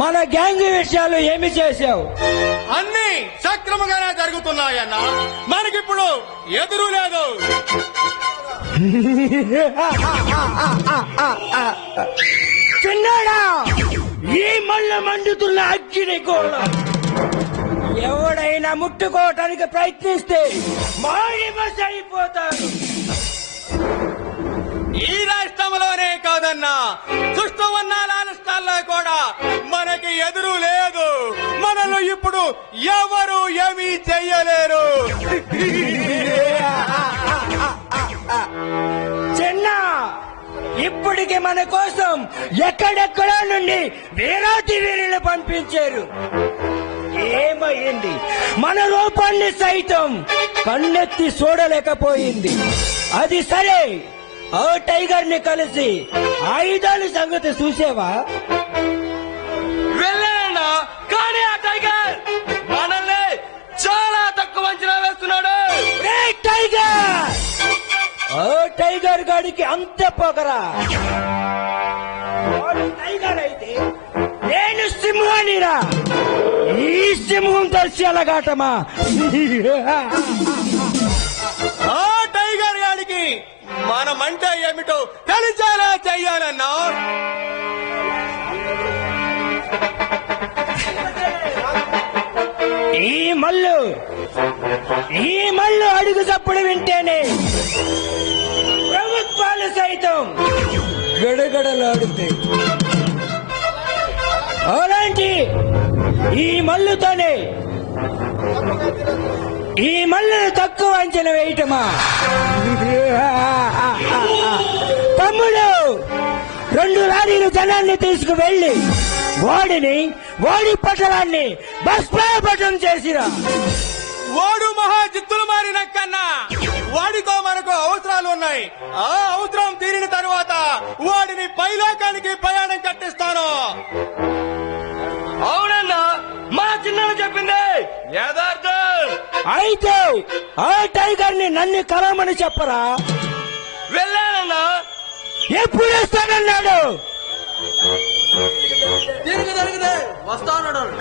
మన గ్యాంగ్ విషయాలు ఏమి చేశావు? అన్ని సక్రమంగానే జరుగుతున్నాయన్న. మనకిప్పుడు ఎదురు లేదు. చిన్నాడా, ఈ మళ్ళ మండుతున్న అగ్గిని కూడా ఎవడైనా ముట్టుకోవటానికి ప్రయత్నిస్తే మాడిమస్ అయిపోతారు. ఈ రాష్ట్రంలోనే కాదన్నా, దుష్టవన్నాల రాష్ట్రాల్లో కూడా మనకి ఎదురు లేదు. మనలో ఇప్పుడు ఎవరు ఏమీ చెయ్యలేరు. చిన్న, ఇప్పటికి మన కోసం ఎక్కడెక్కడో నుండి వీరాతి వీరులు పంపించారు. ఏమైంది? మన రూపాన్ని సైతం కన్నెత్తి చూడలేకపోయింది. అది సరే, ఆ టైగర్ ని కలిసి ఆయుధాల సంగతి చూసేవా? వెళ్ళానన్నా, కానీ ఆ టైగర్ మనల్ని చాలా తక్కువ అంచనా వేస్తున్నాడు. రే టైగర్! ఆ టైగర్ గాడికి అంత పొగరా? వాడు టైగర్ అయితే నేను సింహానిరా. ఈ సింహం కలిసి ఎలాగాటమా? ఆ టైగర్ గాడికి మనమంటే ఏమిటో తెలిసేలా చెయ్యాలన్నా. ఈ మల్లు అడుగు చప్పుడు వింటేనే ప్రభుత్వాలు సైతం గడగడలాడుతాయి. అలాంటి ఈ మల్లుతోనే ఈ మల్లును తక్కువ అంచనా వేయటమా? తమ్ముడు, 2 లారీలు జనాన్ని తీసుకువెళ్ళి వాడి పట్టణాన్ని భస్మాపటం చేసిరా. వాడు మహా జిత్తులు మారిన కన్నా వాడితో మనకు అవసరాలు ఉన్నాయి. ఆ అవసరం తీరిన తరువాత వాడిని పైలోకానికి ప్రయాణం కట్టిస్తాను. అవునన్నా, మా చిన్న చెప్పింది యథార్థం. అయితే ఆ టైగర్ ని నన్ను కలవమని చెప్పరా? వెళ్ళానన్నా. ఎప్పుడు వస్తానన్నాడు? జరిగితే వస్తానన్నాడు.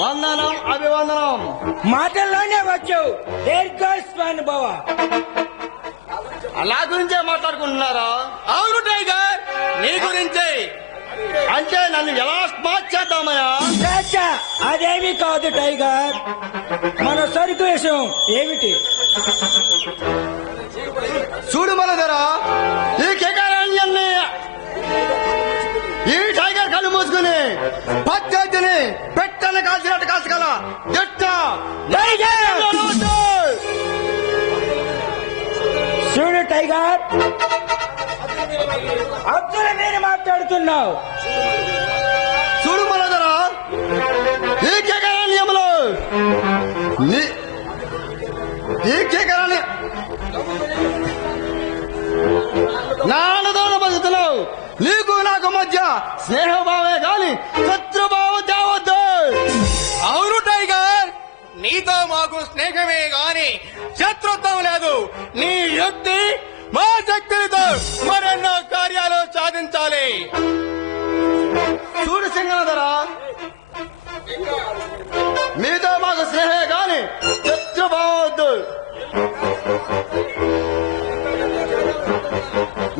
వందనం, అభివందనం. మాటల్లోనే వచ్చావు దీర్ఘస్వానుభవ. అలా గురించే మాట్లాడుకుంటున్నారా? అవును టైగర్, నీ గురించే. అంటే నన్ను ఎలా స్మార్ట్ చేద్దామయ్యా? చాచా, అదేమి కాదు టైగర్. మన సరుకు విషయం ఏమిటి? చూడు మనదరా, ఈ కేకారాన్ని ఈ టైగర్ కళ్ళు మూసుకుని పద్ధతిని పెట్టని కాల్చినట్టు కాల్చగల చూడు టైగర్, అబ్దుల్ మీరు మాట్లాడుతున్నావు. చూడు మనదరా, ఈ కేకారణ్యంలో ఈ కేకారణ్య నాన్నదోన బతుకుతున్నావు. నీకు నాకు మధ్య స్నేహభావే గాని శత్రుభావం తేవద్దు. అవును టైగర్, నీతో మాకు స్నేహమే గాని శత్రుత్వం లేదు. నీ యుక్తి మా శక్తులతో మరెన్నో కార్యాలు సాధించాలి. చూడు సింగనదరా, మీతో మాకు స్నేహమే గాని శత్రుభావం వద్దు.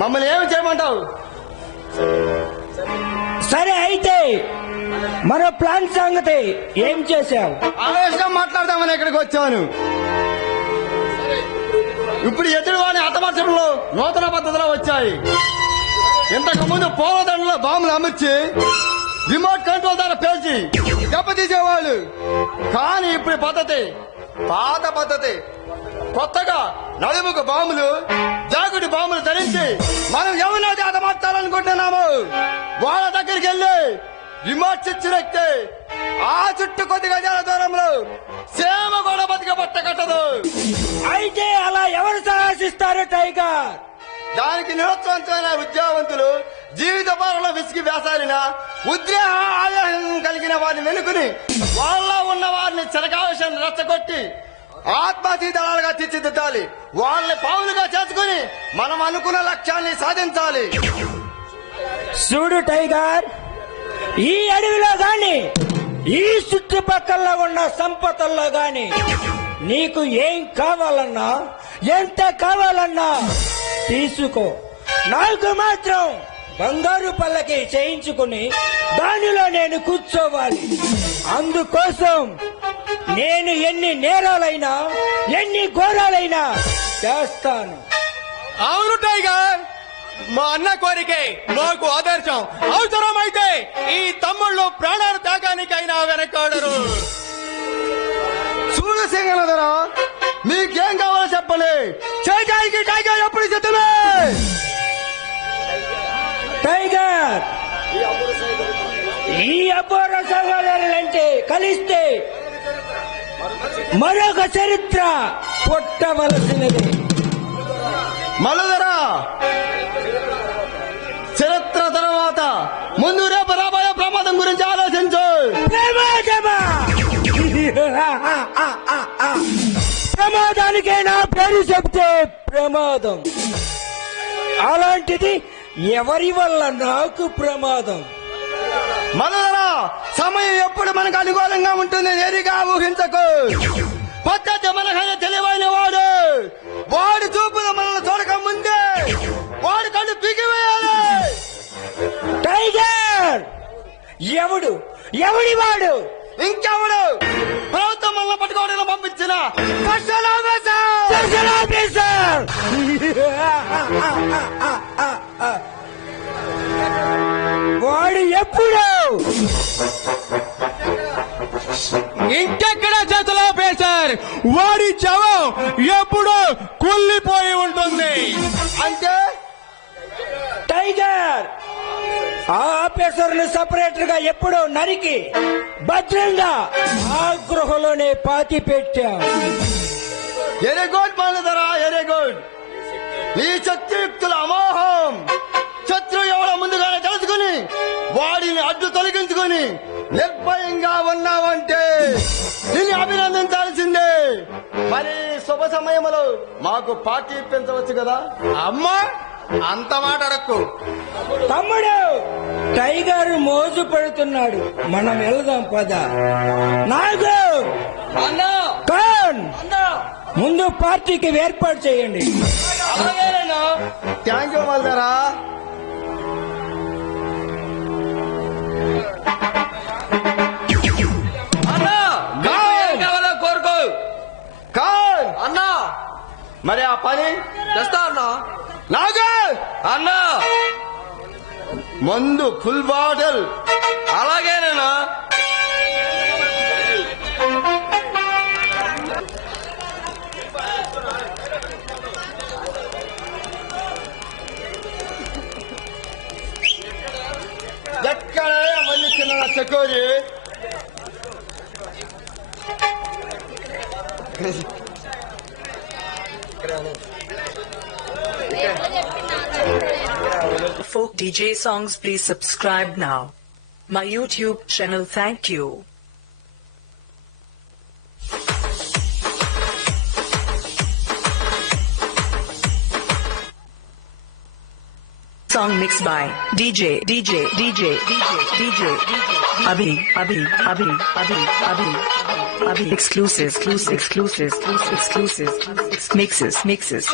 మమ్మల్ని ఏమి చేయమంటావు? సరే, అయితే మన ప్లాన్ సంగతి ఏం చేశావు? ఆ విషయం మాట్లాడదామని ఇక్కడికి వచ్చాను. ఇప్పుడు ఎదురువాని హతమార్చడంలో నూతన పద్ధతులు వచ్చాయి. ఇంతకు ముందు పూలదండలో బాంబులు అమర్చి రిమోట్ కంట్రోల్ ద్వారా పేల్చి దెబ్బతీసేవాళ్ళు. కానీ ఇప్పుడు పద్ధతి పాత పద్ధతి. కొత్తగా నలుగుకు బాంబులు, జాగుడి బాంబులు ధరించి మనం ఎవరినైతే హతమార్చాలనుకుంటున్నాము వాళ్ళ దగ్గరికి వెళ్ళి రిమోట్ స్విచ్ నొక్కితే ఆ చుట్టూ కొద్ది గజాల దూరంలో సేమ కూడా బతిక పట్ట కట్టదు. అయితే అలా ఎవరు సాహసిస్తారు టైగర్? దానికి నిరుత్సాహమైన విద్యావంతులు జీవిత భారంలో విసిగి వేసారిన ఉద్రేహ ఆవేశం కలిగిన వారిని వెనుకుని వాళ్ళలో ఉన్న వారిని చిరకావేశాన్ని రెచ్చగొట్టి ఆత్మహత్య దళాలుగా తీర్చిదిద్దాలి. వాళ్ళని పావులుగా చేసుకుని మనం అనుకున్న లక్ష్యాన్ని సాధించాలి. చూడు టైగర్, ఈ అడవిలో గాని ఈ చుట్టుపక్కల ఉన్న సంపదల్లో గాని నీకు ఏం కావాలన్నా ఎంత కావాలన్నా తీసుకో. నాకు మాత్రం బంగారు పల్లకి చేయించుకుని దానిలో నేను కూర్చోవాలి. అందుకోసం నేను ఎన్ని నేరాలైనా ఎన్ని ఘోరాలైనా చేస్తాను. అవును టైగర్, మా అన్న కోరికే మాకు ఆదర్శం. అవసరమైతే ఈ తమ్ముళ్ళు ప్రాణాలు త్యాగానికైనా వెనకాడరు. చూడు సింగనదరా, మీకేం కావాలో చెప్పండి. చేయడానికి టైగర్ ఎప్పుడు సిద్ధమే. టైగర్, ఈ అపూర్వ సహోదరులంటే కలిస్తే మరొక చరిత్ర పుట్టవలసినది. మల్లదరా, చరిత్ర తర్వాత ముందు రేపు రాబోయే ప్రమాదం గురించి ఆలోచించు. ప్రమాదమా? ప్రమాదానికే నా పేరు చెప్తే ప్రమాదం. అలాంటిది ఎవరి వల్ల నాకు ప్రమాదం? మల్లదరా, సమయం ఎప్పుడు మనకు అనుకూలంగా ఉంటుంది ఎరిగా ఊహించకు. పద్ధతి మనకైనా తెలివైన వాడు. వాడి చూపులు మనల్ని చూడక ముందే వాడి కళ్ళు పీకివేయాలి. టైగర్, ఎవడి వాడు? ఇంకెవడు? ప్రభుత్వం మనల్ని పట్టుకోవడానికి పంపించిన స్పెషల్ ఆఫీసర్. Special officer! వాడు ఎప్పుడు ఇంకెక్కడ చేతిలో పేశారు? వాడి శవం ఎప్పుడో కుళ్ళిపోయి ఉంటుంది. అంటే టైగర్, ఆ ఆఫీసర్ ని సపరేటర్ గా ఎప్పుడో నరికి భద్రంగా ఆ గృహలోనే పాతి పెట్టాం. వెరీ గుడ్ మల్లదరా, వెరీ గుడ్. ఈ శక్తియుక్తుల అమోహం శత్రు ఎవరో ముందుగానే తెలుసుకుని వాడిని అడ్డు తొలగించుకుని నిర్భయంగా ఉన్నావంటే నిన్ను అభినందించాల్సిందే. మరి శుభ సమయంలో మాకు పార్టీ ఇప్పించవచ్చు కదా. అమ్మా, అంత మాట అడక్కు. తమ్ముడు, టైగర్ మోజు పడుతున్నాడు, మనం వెళ్దాం పద. నాగు, అన్నా, కాన్, ముందు పార్టీకి ఏర్పాటు చేయండి. అలాగేనన్నా. థ్యాంక్ యూ మల్లదరా. అన్నా, నీకు ఏం కావాలో కోరుకో. కాన్, అన్నా, మరి ఆ పని తెస్తా అన్నా. నాగు, అన్నా, మందు ఫుల్ బాటిల్. అలాగేనన్నా. ఎక్కడే మళ్ళీ చిన్న చకోరి. Folk DJ songs, please subscribe now. My YouTube channel, thank you. Song mixed by DJ Abhi. Exclusive mixes.